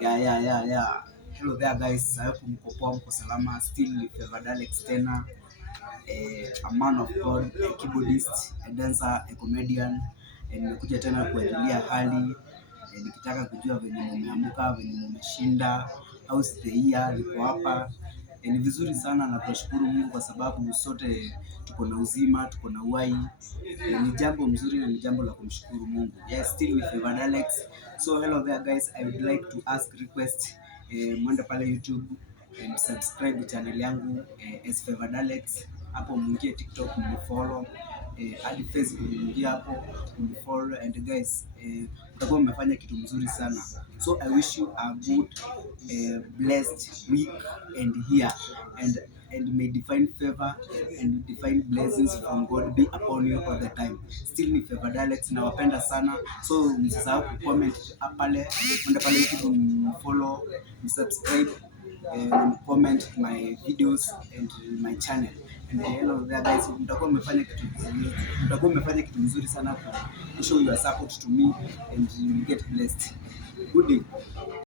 Yeah. Hello there guys. I hope mko poa, mko salama. Still with Favored Alex tena. A man of God, a keyboardist, a dancer, a comedian. Nimekuja tena kuwajulia hali. Nikitaka kujua venye mumeamka, venye mumeshinda, how's the year, niko hapa. Ni vizuri sana na tunashukuru Mungu kwa sababu sote tuko na uzima, tuko na uhai. Ni jambo mzuri na ni jambo la kumshukuru Mungu. Yes, still with Favored Alex. So hello there guys, I would like to ask request mwende pale YouTube and subscribe channel yangu as Favored Alex. Hapo mwingie TikTok mfollow, hadi Facebook mwingie hapo mfollow, and guys mtakuwa mmefanya kitu mzuri sana. So I wish you a good blessed week and year, and may divine favor and divine blessings from God be upon you all the time. Still ni Favored Alex, nawapenda sana. So msisahau kucomment pale, mwende pale YouTube mfollow, msubscribe, comment my videos and my channel. And hello there guys, mtakuwa mmefanya kitu mzuri sana to show your support to me, and you will get blessed. Good day.